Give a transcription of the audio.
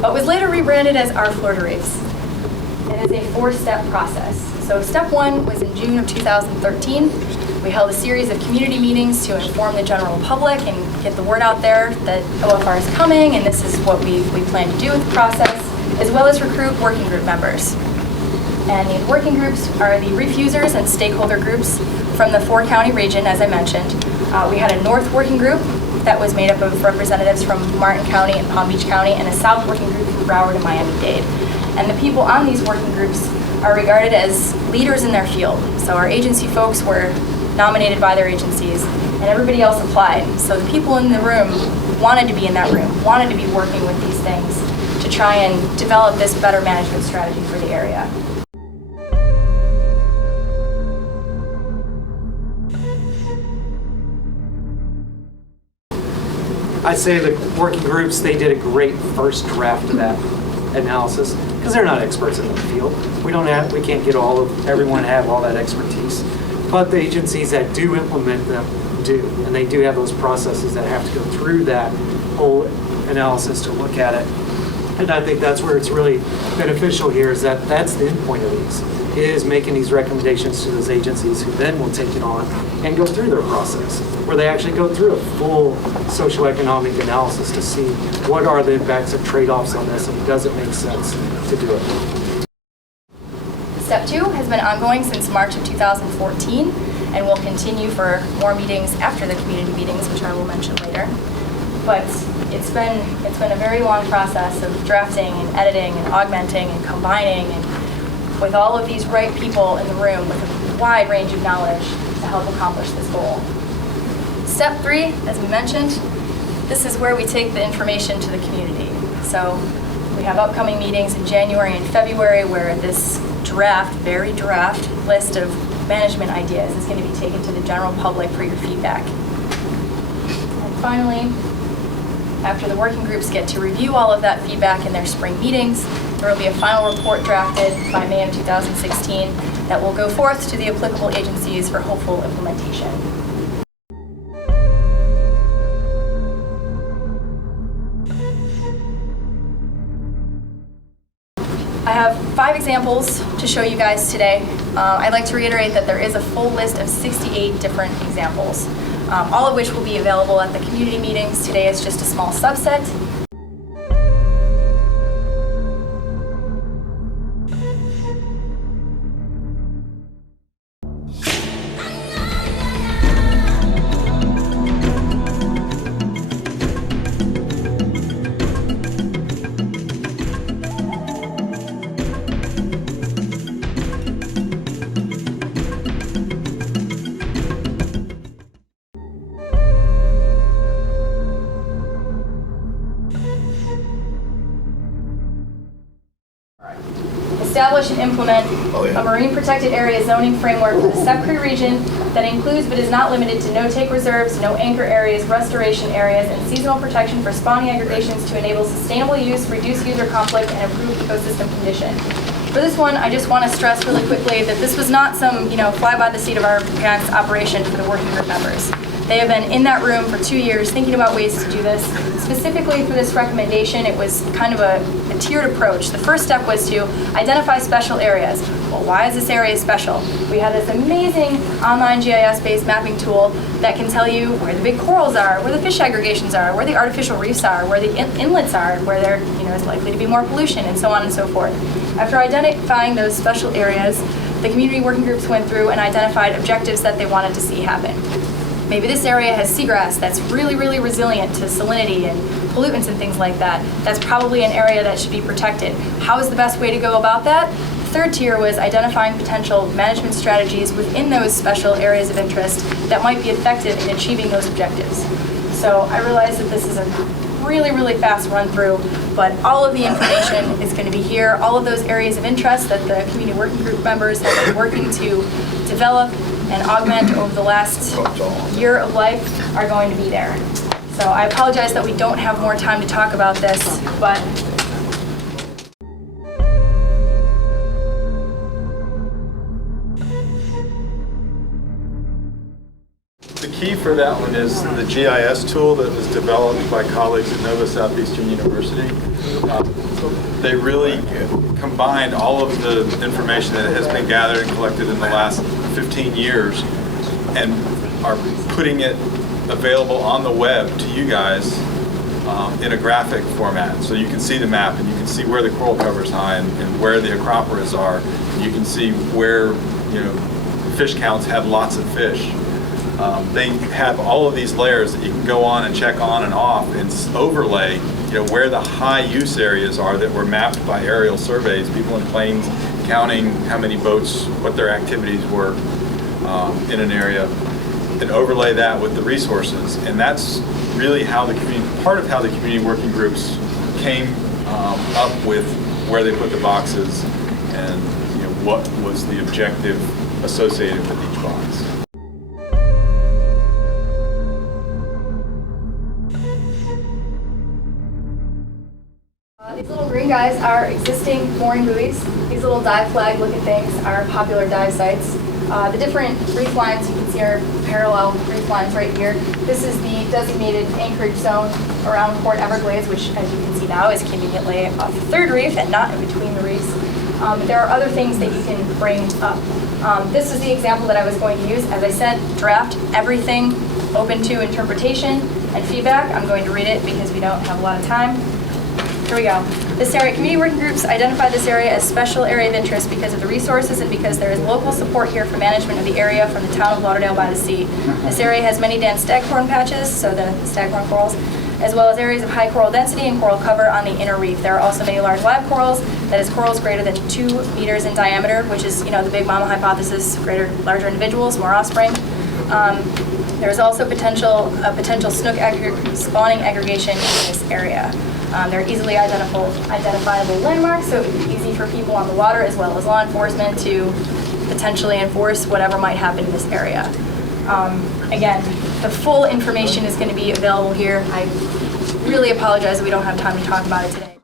but was later rebranded as our Florida Reefs. It is a 4-step process. So step 1 was in June of 2013. We held a series of community meetings to inform the general public and get the word out there that OFR is coming and this is what we plan to do with the process, as well as recruit working group members. And the working groups are the reef users and stakeholder groups from the 4-county region, as I mentioned. We had a North working group that was made up of representatives from Martin County and Palm Beach County, and a South working group from Broward and Miami-Dade. And the people on these working groups are regarded as leaders in their field. So our agency folks were nominated by their agencies, and everybody else applied. So the people in the room wanted to be in that room, wanted to be working with these things to try and develop this better management strategy for the area. I'd say the working groups, they did a great first draft of that analysis because they're not experts in the field. We can't get everyone to have all that expertise. But the agencies that do implement them do, and they do have those processes that have to go through that whole analysis to look at it. And I think that's where it's really beneficial here, is that that's the end point of these, is making these recommendations to those agencies who then will take it on and go through their process, where they actually go through a full socioeconomic analysis to see what are the impacts and trade-offs on this, and does it make sense to do it. Step 2 has been ongoing since March of 2014 and will continue for more meetings after the community meetings, which I will mention later. But it's been a very long process of drafting and editing and augmenting and combining, and with all of these right people in the room with a wide range of knowledge to help accomplish this goal. Step 3, as we mentioned, this is where we take the information to the community. So we have upcoming meetings in January and February where this very draft list of management ideas is going to be taken to the general public for your feedback. And finally, after the working groups get to review all of that feedback in their spring meetings, there will be a final report drafted by May of 2016 that will go forth to the applicable agencies for hopeful implementation. I have 5 examples to show you guys today. I'd like to reiterate that there is a full list of 68 different examples, all of which will be available at the community meetings. Today is just a small subset. Establish and implement a marine protected area zoning framework for the Step Creek region that includes but is not limited to no-take reserves, no anchor areas, restoration areas, and seasonal protection for spawning aggregations to enable sustainable use, reduce user conflict, and improve ecosystem condition. For this one, I just want to stress really quickly that this was not some, fly by the seat of our pants operation for the working group members. They have been in that room for 2 years thinking about ways to do this. Specifically for this recommendation, it was kind of a tiered approach. The first step was to identify special areas. Well, why is this area special? We have this amazing online GIS-based mapping tool that can tell you where the big corals are, where the fish aggregations are, where the artificial reefs are, where the inlets are, where there is likely to be more pollution, and so on and so forth. After identifying those special areas, the community working groups went through and identified objectives that they wanted to see happen. Maybe this area has seagrass that's really, really resilient to salinity and pollutants and things like that. That's probably an area that should be protected. How is the best way to go about that? The third tier was identifying potential management strategies within those special areas of interest that might be effective in achieving those objectives. So I realize that this is a really, really fast run through, but all of the information is going to be here. All of those areas of interest that the community working group members have been working to develop and augment over the last year of life are going to be there. So I apologize that we don't have more time to talk about this, but the key for that one is the GIS tool that was developed by colleagues at Nova Southeastern University. They really combined all of the information that has been gathered and collected in the last 15 years and are putting it available on the web to you guys in a graphic format. So you can see the map and you can see where the coral cover is high and where the acroporas are. And you can see where, fish counts have lots of fish. They have all of these layers that you can go on and check on and off and overlay, where the high use areas are that were mapped by aerial surveys, people in planes counting how many boats, what their activities were in an area, and overlay that with the resources. And that's really how the community, part of how the community working groups came up with where they put the boxes and what was the objective associated with each box. These little green guys are existing mooring buoys. These little dive flag looking things are popular dive sites. The different reef lines you can see are parallel reef lines right here. This is the designated anchorage zone around Port Everglades, which as you can see now is conveniently off the third reef and not in between the reefs. There are other things that you can bring up. This is the example that I was going to use. As I said, draft everything open to interpretation and feedback. I'm going to read it because we don't have a lot of time. Here we go. This area, community working groups identify this area as special area of interest because of the resources and because there is local support here for management of the area from the town of Lauderdale by the sea. This area has many dense staghorn patches, so the staghorn corals, as well as areas of high coral density and coral cover on the inner reef. There are also many large live corals, that is corals greater than 2 meters in diameter, which is, the big mama hypothesis, larger individuals, more offspring. There's also a potential snook spawning aggregation in this area. They're easily identifiable landmarks, so it would be easy for people on the water as well as law enforcement to potentially enforce whatever might happen in this area. Again, the full information is going to be available here. I really apologize that we don't have time to talk about it today.